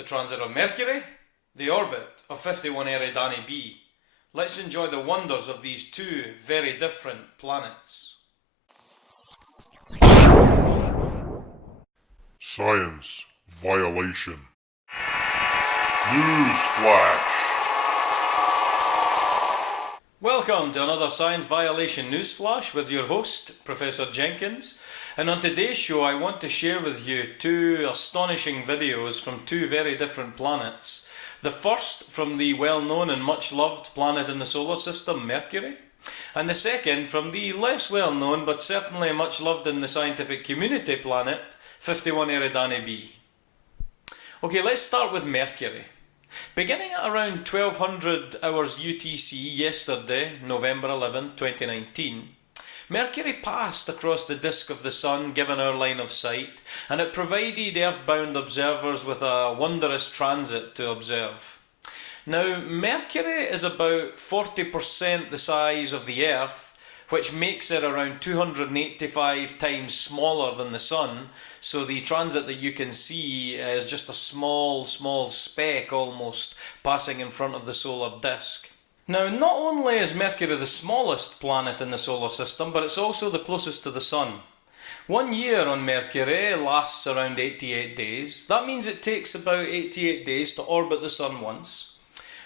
the transit of Mercury, the orbit of 51 Eridani b. Let's enjoy the wonders of these two very different planets. Science violation. News flash. Welcome to another Science Violation Newsflash with your host, Professor Jenkins. And on today's show I want to share with you two astonishing videos from two very different planets. The first from the well-known and much-loved planet in the solar system, Mercury. And the second from the less well-known but certainly much-loved in the scientific community planet, 51 Eridani b. Okay, let's start with Mercury. Beginning at around 1200 hours UTC yesterday, November 11th, 2019, Mercury passed across the disk of the Sun given our line of sight, and it provided earthbound observers with a wondrous transit to observe. Now, Mercury is about 40% the size of the Earth, which makes it around 285 times smaller than the Sun, so the transit that you can see is just a small speck almost passing in front of the solar disk. Now, not only is Mercury the smallest planet in the solar system, but it's also the closest to the Sun. 1 year on Mercury lasts around 88 days. That means it takes about 88 days to orbit the Sun once.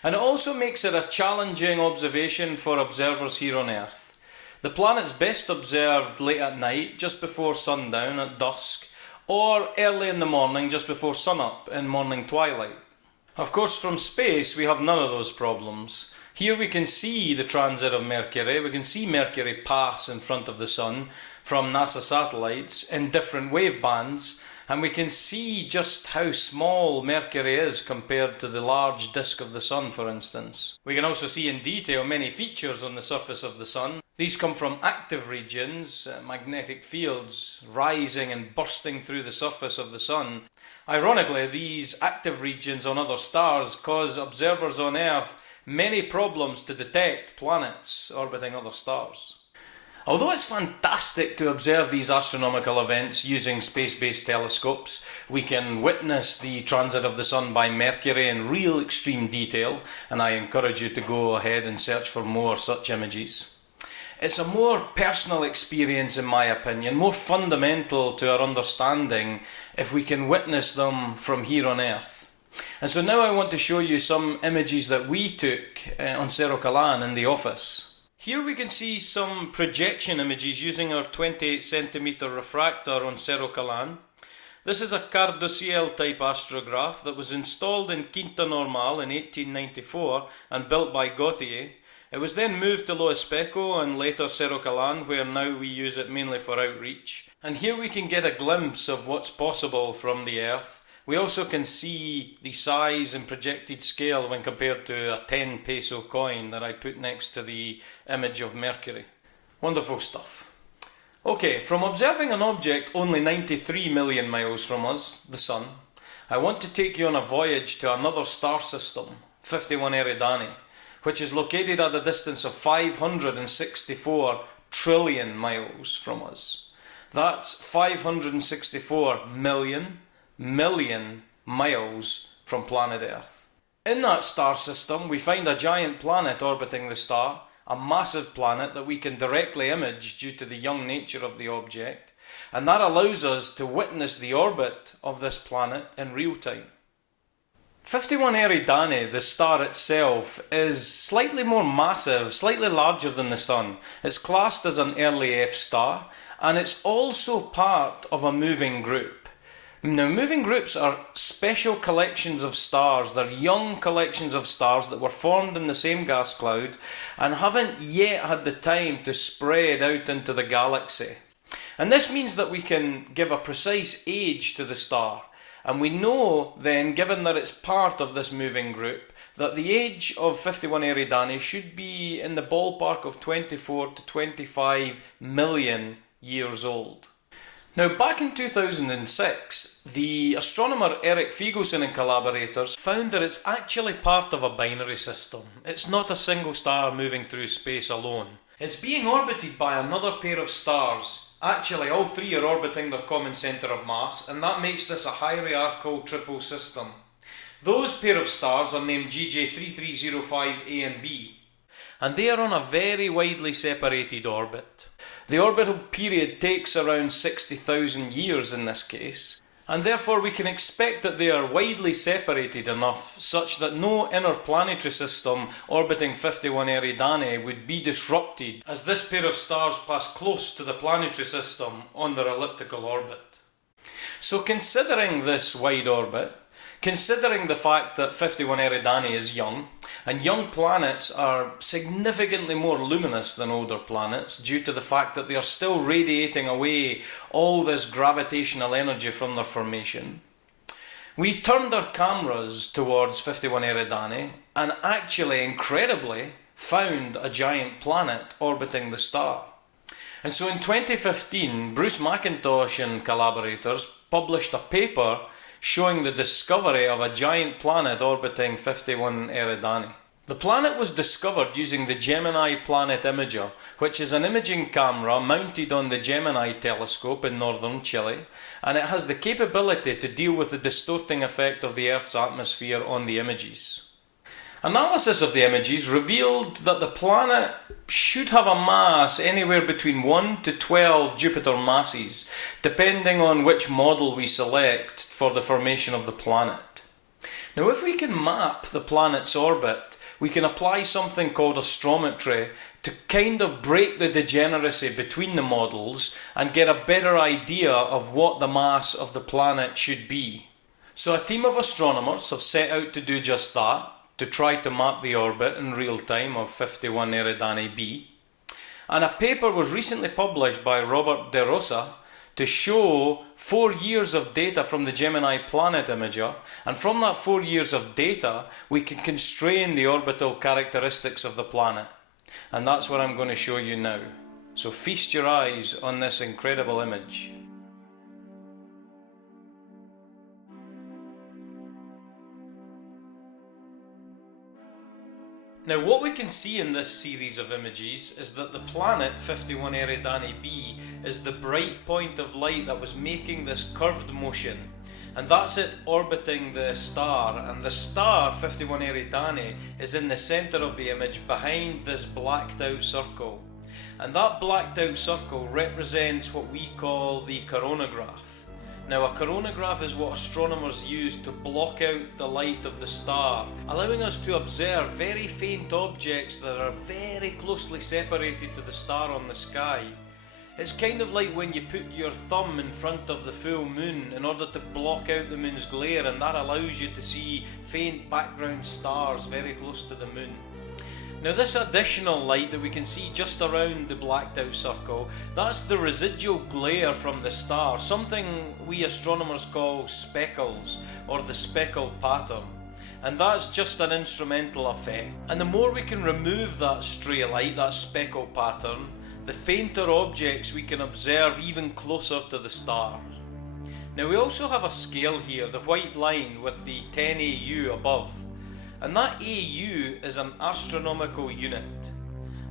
And it also makes it a challenging observation for observers here on Earth. The planet's best observed late at night, just before sundown at dusk, or early in the morning, just before sunup in morning twilight. Of course, from space we have none of those problems. Here we can see the transit of Mercury. We can see Mercury pass in front of the Sun from NASA satellites in different wave bands, and we can see just how small Mercury is compared to the large disk of the Sun, for instance. We can also see in detail many features on the surface of the Sun. These come from active regions, magnetic fields rising and bursting through the surface of the Sun. Ironically, these active regions on other stars cause observers on Earth many problems to detect planets orbiting other stars. Although it's fantastic to observe these astronomical events using space-based telescopes, we can witness the transit of the Sun by Mercury in real extreme detail, and I encourage you to go ahead and search for more such images. It's a more personal experience, in my opinion, more fundamental to our understanding if we can witness them from here on Earth. And so now I want to show you some images that we took on Cerro Calan in the office. Here we can see some projection images using our 28cm refractor on Cerro Calan. This is a Cardossiel type astrograph that was installed in Quinta Normal in 1894 and built by Gautier. It was then moved to Lo Espejo and later Cerro Calan, where now we use it mainly for outreach. And here we can get a glimpse of what's possible from the Earth. We also can see the size and projected scale when compared to a 10 peso coin that I put next to the image of Mercury. Wonderful stuff. Okay, from observing an object only 93 million miles from us, the Sun, I want to take you on a voyage to another star system, 51 Eridani, which is located at a distance of 564 trillion miles from us. That's 564 million miles from planet Earth. In that star system we find a giant planet orbiting the star, a massive planet that we can directly image due to the young nature of the object, and that allows us to witness the orbit of this planet in real time. 51 Eridani, the star itself, is slightly more massive, slightly larger than the Sun. It's classed as an early F star, and it's also part of a moving group. Now, moving groups are special collections of stars. They're young collections of stars that were formed in the same gas cloud and haven't yet had the time to spread out into the galaxy. And this means that we can give a precise age to the star. And we know then, given that it's part of this moving group, that the age of 51 Eridani should be in the ballpark of 24 to 25 million years old. Now, back in 2006, the astronomer Erik Figelson and collaborators found that it's actually part of a binary system. It's not a single star moving through space alone. It's being orbited by another pair of stars. Actually, all three are orbiting their common centre of mass, and that makes this a hierarchical triple system. Those pair of stars are named GJ3305A and B, and they are on a very widely separated orbit. The orbital period takes around 60,000 years in this case, and therefore we can expect that they are widely separated enough such that no inner planetary system orbiting 51 Eridani would be disrupted as this pair of stars pass close to the planetary system on their elliptical orbit. So considering this wide orbit, considering the fact that 51 Eridani is young, and young planets are significantly more luminous than older planets due to the fact that they are still radiating away all this gravitational energy from their formation, we turned our cameras towards 51 Eridani and actually, incredibly, found a giant planet orbiting the star. And so in 2015, Bruce McIntosh and collaborators published a paper showing the discovery of a giant planet orbiting 51 Eridani. The planet was discovered using the Gemini Planet Imager, which is an imaging camera mounted on the Gemini telescope in northern Chile, and it has the capability to deal with the distorting effect of the Earth's atmosphere on the images. Analysis of the images revealed that the planet should have a mass anywhere between 1 to 12 Jupiter masses, depending on which model we select for the formation of the planet. Now, if we can map the planet's orbit, we can apply something called astrometry to kind of break the degeneracy between the models and get a better idea of what the mass of the planet should be. So a team of astronomers have set out to do just that, to try to map the orbit in real time of 51 Eridani B. And a paper was recently published by Robert De Rosa to show 4 years of data from the Gemini Planet Imager, and from that 4 years of data we can constrain the orbital characteristics of the planet. And that's what I'm going to show you now. So feast your eyes on this incredible image. Now, what we can see in this series of images is that the planet 51 Eridani B is the bright point of light that was making this curved motion, and that's it orbiting the star, and the star 51 Eridani is in the centre of the image behind this blacked out circle, and that blacked out circle represents what we call the coronagraph. Now, a coronagraph is what astronomers use to block out the light of the star, allowing us to observe very faint objects that are very closely separated to the star on the sky. It's kind of like when you put your thumb in front of the full moon in order to block out the moon's glare, and that allows you to see faint background stars very close to the moon. Now, this additional light that we can see just around the blacked out circle, that's the residual glare from the star, something we astronomers call speckles, or the speckle pattern. And that's just an instrumental effect. And the more we can remove that stray light, that speckle pattern, the fainter objects we can observe even closer to the star. Now, we also have a scale here, the white line with the 10 AU above. And that AU is an astronomical unit.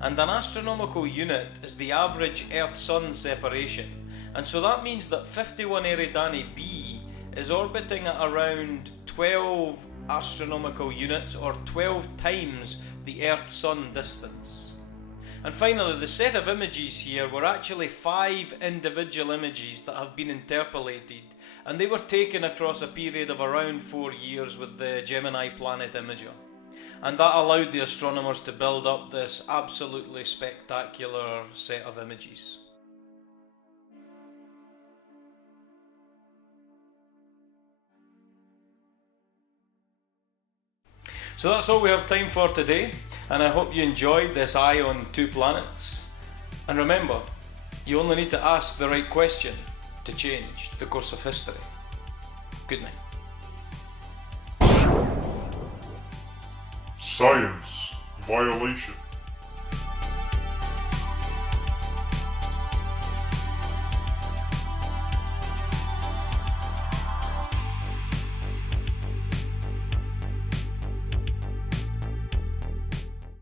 And an astronomical unit is the average Earth-Sun separation. And so that means that 51 Eridani B is orbiting at around 12 astronomical units, or 12 times the Earth-Sun distance. And finally, the set of images here were actually 5 individual images that have been interpolated, and they were taken across a period of around 4 years with the Gemini Planet Imager. And that allowed the astronomers to build up this absolutely spectacular set of images. So that's all we have time for today, and I hope you enjoyed this eye on 2 planets. And remember, you only need to ask the right question to change the course of history. Good night. Science Violation.